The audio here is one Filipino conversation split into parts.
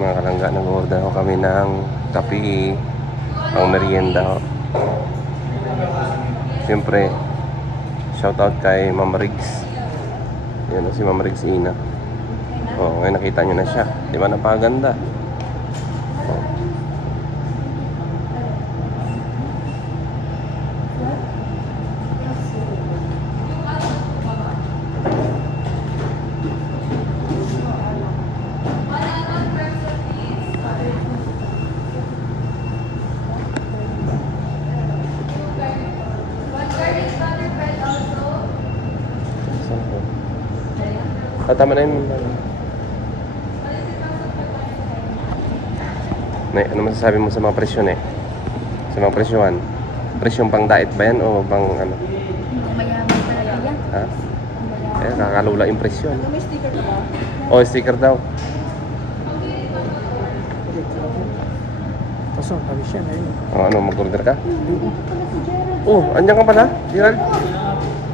mga kalangga, nag-order ho kami ng kape, pang merienda ho. Siyempre, shoutout kay Ma'am Riggs. Yan si Ma'am Riggs Ina. Oh, ngayon nakita nyo na siya. Di ba napakaganda? Oh. Tama na yun. Ano masasabi mo sa mga presyon Sa mga presyohan? Presyong pang diet ba yan o pang ano? Mayaman talaga yan. Ha? Kakalula yung presyon. Ano, may sticker ka ba? Oh, sticker daw. Kaso, kami siya na yun. Oh, ano, mag-order ka? Oh, andyan ka pala, Gerald?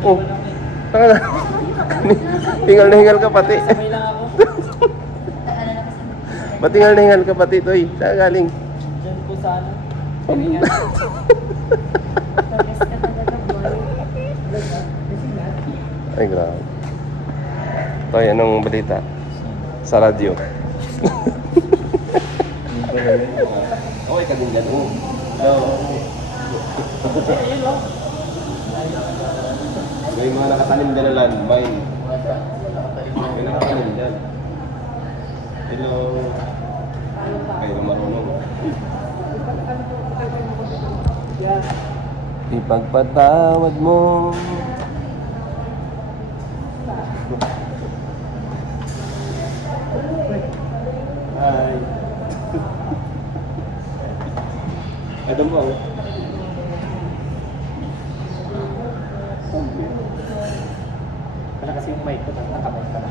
Oh, saka na. Hingal na hingal ka pati. Sabay lang ako. Ba't hingal na hingal ka pati, Toy? Saan galing? Diyan po sa ano. Tagas ka talaga, boy. Ay, grabe. Toy, anong balita? Sa radyo. Okay ka din dyan. Hello. May mga nakatanim din na landmine. May nakatanim dyan. Hello. Kayo marunong. Ipagpatawad mo. Hi. Ada mo. Wala kasi yung mic ko, nakabay ka na.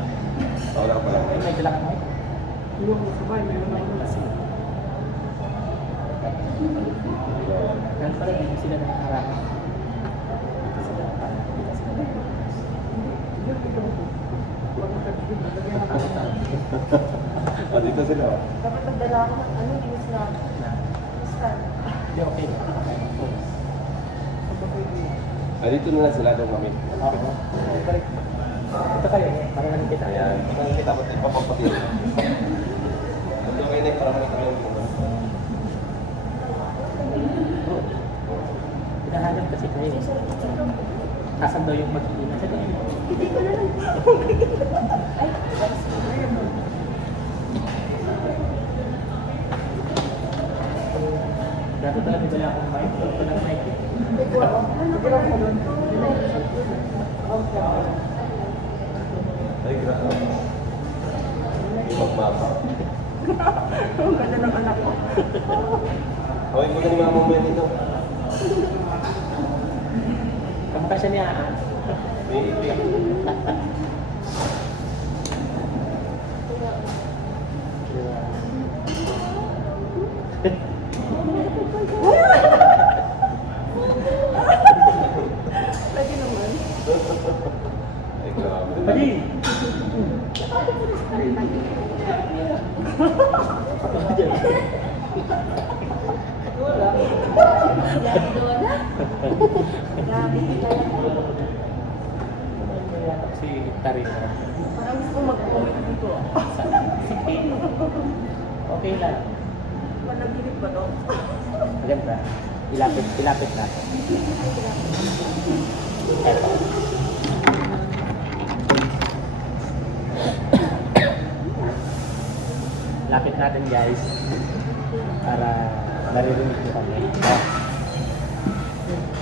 Wala ka pala. May dala ka mic? Yung sabay, mayroon ako kasi. Yan pala, dito sila nakaharap. Dito sila nakaharap. Dito sila nakaharap. Oh, dito sila. Dapat nagdala ako ng ano, news na. Scan. Hindi, okay. Dito na sila daw kami. Oo. Balik. Ito kayo, para namin kita. Ayan. Kita mo tayo papapatid. Okay na para makita mo yung Hinahanap kasi kayo. Asan daw yung pag-iinan? Hindi ko na lang. Ay, Dati talaga dala akong mic. Ito lang mic. hindi ko ako. Ano ko lang doon? Ay, grabe. Magmapa. Ang ganda ng anak ko. Okay, mo na ni Mama mo yan dito. Kamukha siya niya. Lagi naman. Ay, grabe. Mali! Wala. Yan doon na. Grabe kaya. Si Tarina. Parang gusto mag-comment dito. Sige. Okay lang. Manabilib ba to? Maganda. Ilapit natin. Eto. Lapit natin guys. Para maririnig nyo kami.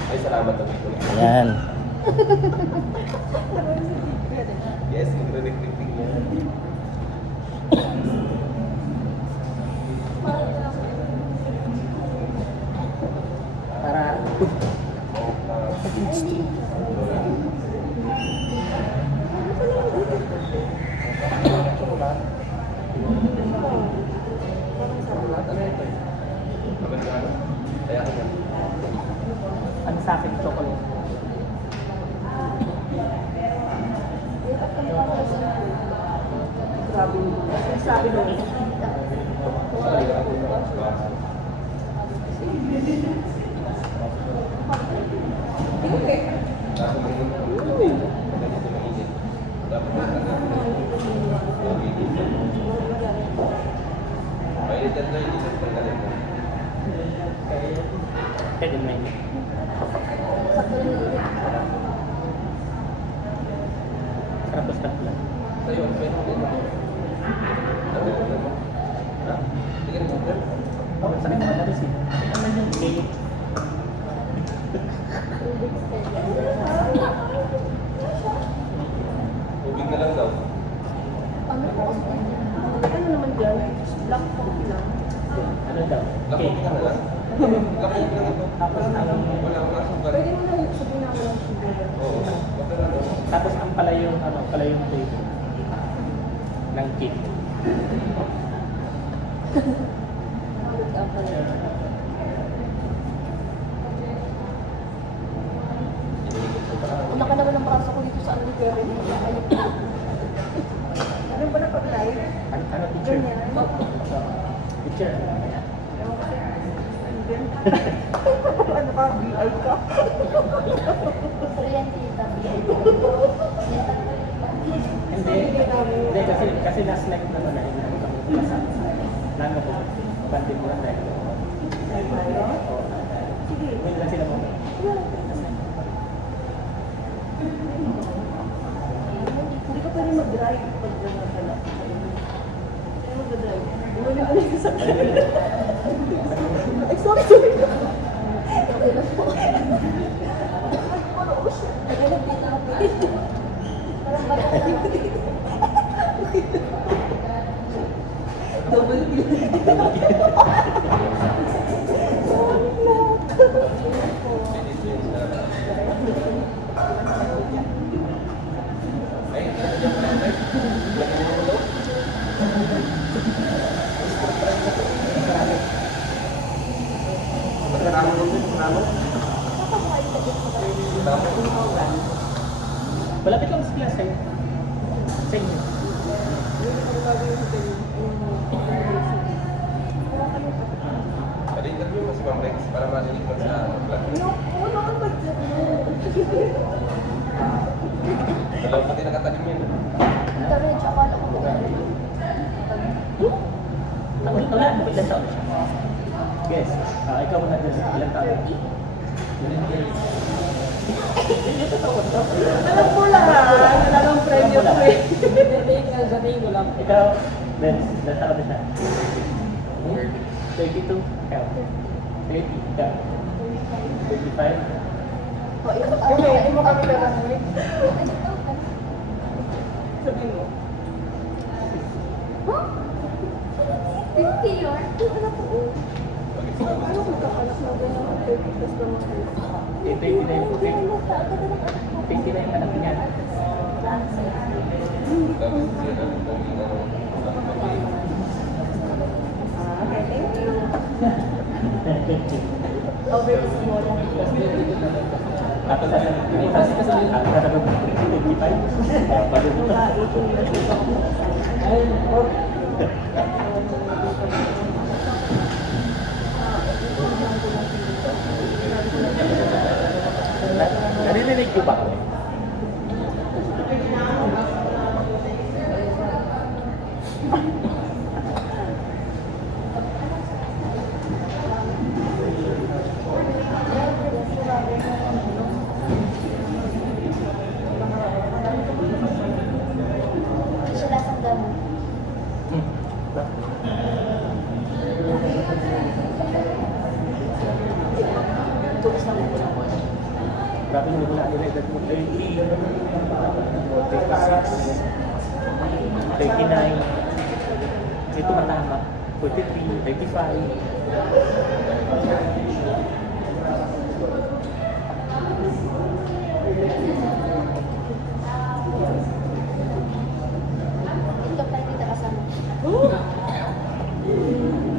Ay, salamat na dito. Ayan. Yes, magre-recruiting yan. Para ang sa akin chocolate. Grabe. Sabi nung Pwede mo yun. Sakto lang yun. Sarap na sarap lang. Oh, sakit naman natin siya. Ano yun? Okay. Tubig na lang daw. Ano po? Ano naman dyan? Black coffee lang. Ano daw? Okay. Lakot ka na lang. Lakot na lang ito. Tapos ang Wala akong asukal. Pwede mo na sabihin na walang sugar. Oo. Okay na daw. tapos ang palayong ano, palayong flavor ng cake. Una ka naman ang braso ko dito sa ano pero ano ba napag-live? Ano teacher? Ganyan. Teacher. Ano ka? BI ka? Hindi kasi last night na naman inaano kami kasama sa nano ko. Bandit mo lang dahil. Sige. Ngayon lang sila mo. Hindi ka pwede mag-drive pag gano'n pala. Kaya mag-drive. Bumili mo lang sa Ay, sorry. Okay lang po. Ay, ganun dito ako. Parang bata. Double kill. Malapit lang sa class sa'yo. Sa inyo. Pali-interview mo si Ma'am Rex para marinig mo sa vlog. Ano ang budget mo? Dalawa pati nakatanim yan. Ito rin, tsaka alam ko ba? Wala, ilang taon na siya? Yes. Ikaw muna din. Ilang taon? 30? Alam mo lang ha, talagang premyo ko eh. Sabihin ko lang. Ikaw, Ben, ilang taon na siya? 32? Ikaw? 30? Ikaw? 35? Okay, mo kami na lang eh. Sabihin mo. Huh? 50 yun? Ano po? Ano kung kakanak na gano'n? 30 plus naman kayo. 29 po. 29 anak niya. Tapos siya na naging ano. Okay, thank you. Over the small. Tapos sa sasabi mo, 55? Mga 18 years old ako. Narinig ko ba kami? Siya lasang damo. Tulis naman ko lang po. Grabe mo na edad mo 30, 36, 39, ito matama, 43, 35. Ito pa yung kita kasama.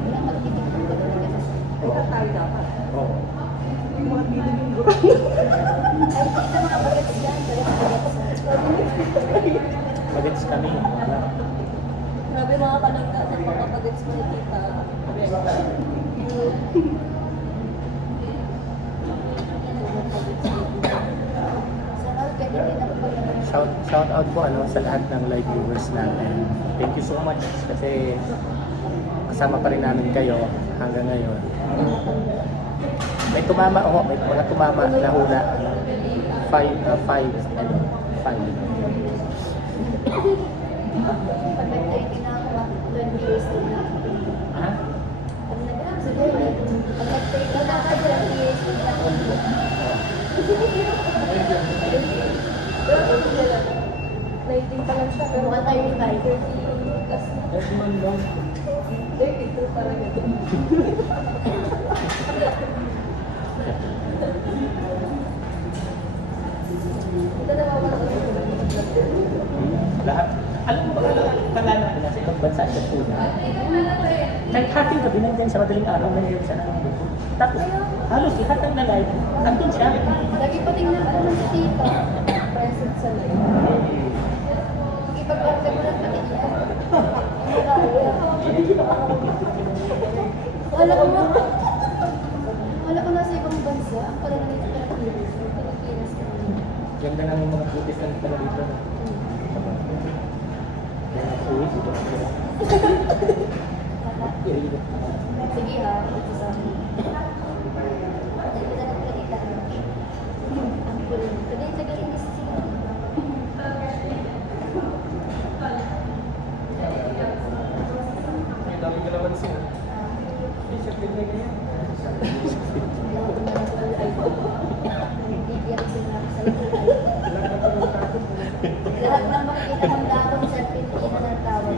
Wala magtitig ko ba talaga? Oo. Tayo dapat. Oo. Mga bilig yung gurang. Ay, kita mga bagets yan. Magets kami. Grabe mga kanagka ng mga bagets mo nakita. shout out po sa lahat ng live viewers natin. Thank you so much kasi kasama pa rin namin kayo hanggang ngayon. May tumama, may mga tumama na hula. 5. Pag nag-30 na ako, 20 years old na ako. Ha? Pag nag-30 na ako, 20 years old na ako. Lighting pa lang siya, pero 35. 32 talaga. Ito na ba Lahat. Alam mo ba, kalala nila sa ibang bansa siya po na. Kahit hating gabi nandiyan sa madaling araw na yun siya ng buko. Tapos, halos lahat ng live, nandun siya. lagi pa tingnan ko ng tita. Present sa life. Ipagbarga mo lang pati niya. Wala ko nasa ibang bansa. Ang pala na nito Pilipinas. Ganda lang yung mga putis na pala dito. Uwi, dito na sila. Sige ha, ito sa akin. Ito na lang pala ang kulit. Tagay hindi sa sila. May dami ka naman siya. T-shirt din na ganyan. Lahat ng makikita ng dakon sa Pilipinas na tawag.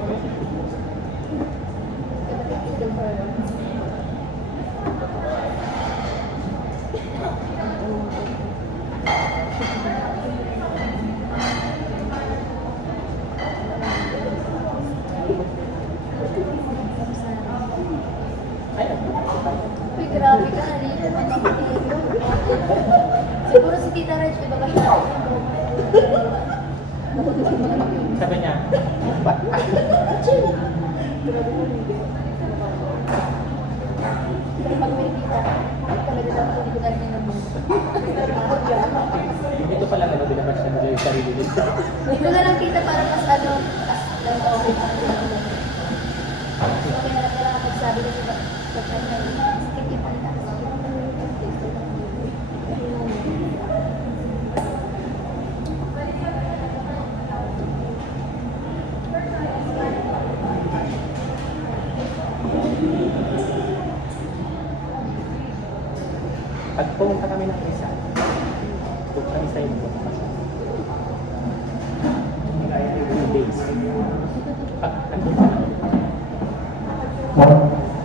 Uy, grabe ka, nalito man si Tito. Siguro si Tita Reg, iba ba siya? Sabi niya, ba't? Pag may tita, talaga lang kung hindi ko dahil na Ito pala binabat siya nila yung sarili nila. Ito na lang tita para mas lang okay. Okay na lang kaya kapagsabi ko sa kanya, sakit yung panita. Pag pumunta kami ng Rizal, punta kami sa inyo. 2 days. Pag andun ka na.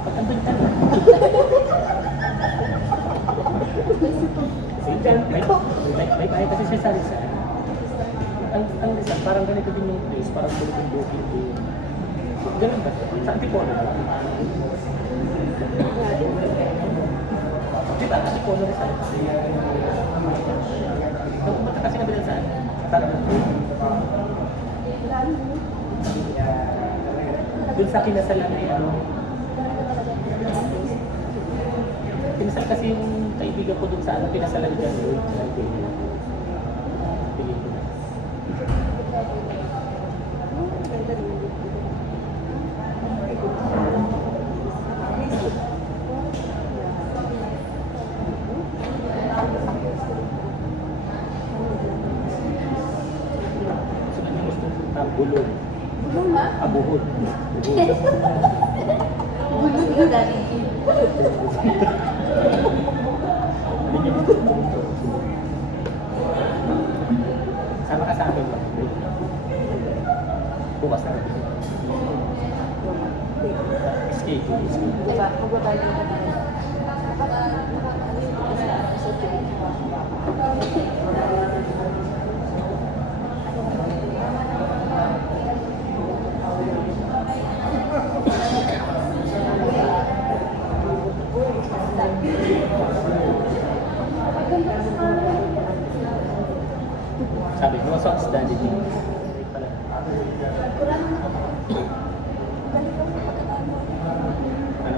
Pag andun ka na. May bahay kasi siya sa Rizal. Ang Rizal, parang ganito din yung place, parang kulit yung bukid din. Ganun ba? Sa Antipolo ba? Di ba? Antipolo Rizal. Nung pumunta kasi na bilang saan? Doon sa kinasalan ay pinasal kasi yung kaibigan ko doon sa pinasalan ni John Lloyd. Bulong. Bulong ba? Buhod. Bulong yun dati. Sama ka sa akin ba? Bukas na. Escape. Diba? Magbabaling ka pa rin. Sabi ko, what's up, daddy? Ano,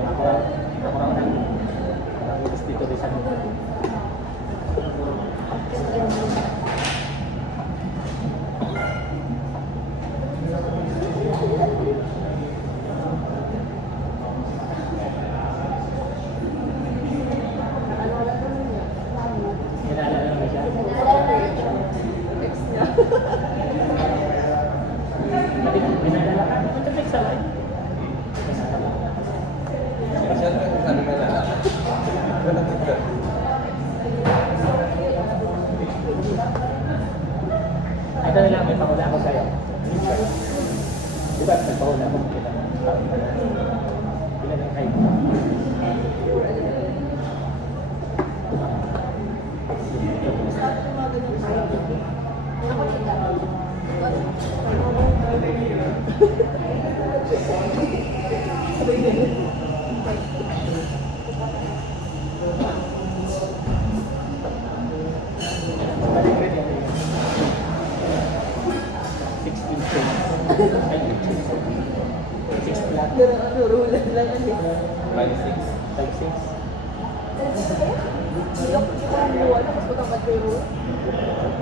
ako lang. Tapos dito rin sa Di ba, nagpahula ako. Ilan ang height?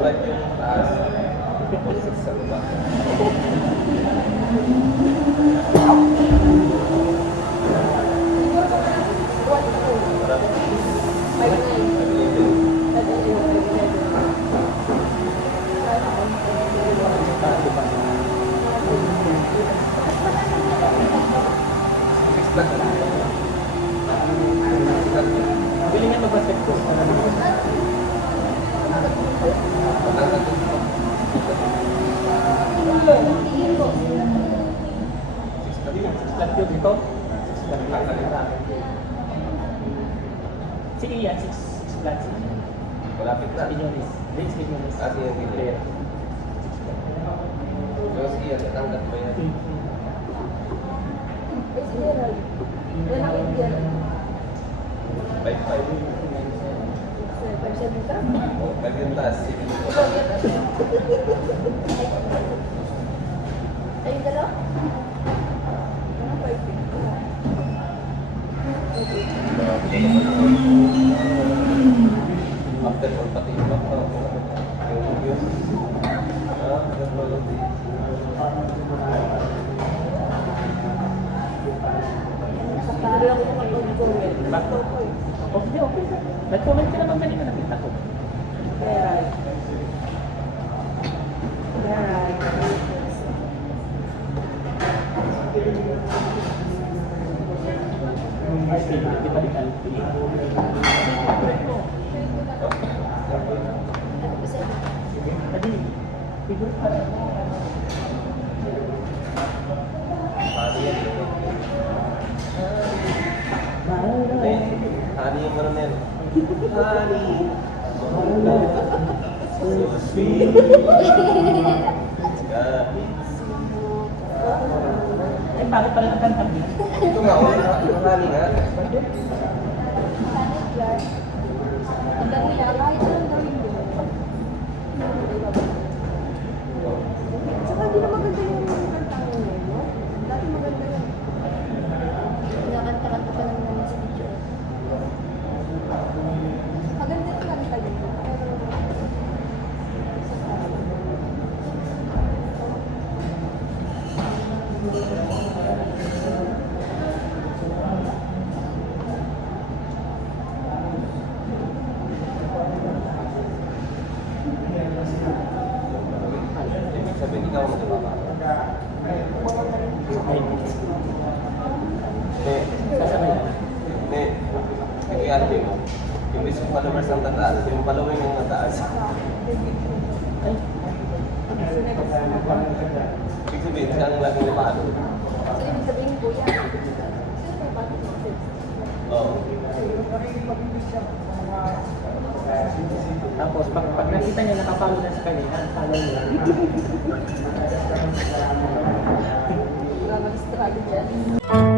Right yung taas. 6 sa baba. Galingan mag-basketball. Lang dito. Si Ian, 6 flats. Malapit na. Spinolis. Then Spinolis. Ah, siya yung pinili. Pero siya, natanggat ba yan? Bike 5. Oh, 5 yung taas. Ayun dalawa? After all, pati yung back pa. Yung nagbalog din. Okay, okay. Nag-comment ka naman kanina, nakita ko. Di ba din alpi? Tadi, tidur pa. Honey yung ano na yan. Honey. So sweet. Ay, bakit pala ang kanta mo? Ito nga, honey nga. Ang dami na, kahit anong gawin mo. Saka di na maganda yung kanta mo. Dati maganda yun. Kinakanta-kanta pa lang naman sa video. Maganda yung kanta yun. Ibig sabihin, ikaw ang magpapa. Sasabay na. Hindi. Nag-iarte mo. Yung mismo followers ang tataas. Yung following ang tataas. Ay, Ibig sabihin, siya ang laging napalo. So, ibig sabihin po yan. Sino may bakit mag-tips? Oo. tapos pag nakita niya nakapalo na sa kanya, follow niya. Wala mag-struggle dyan.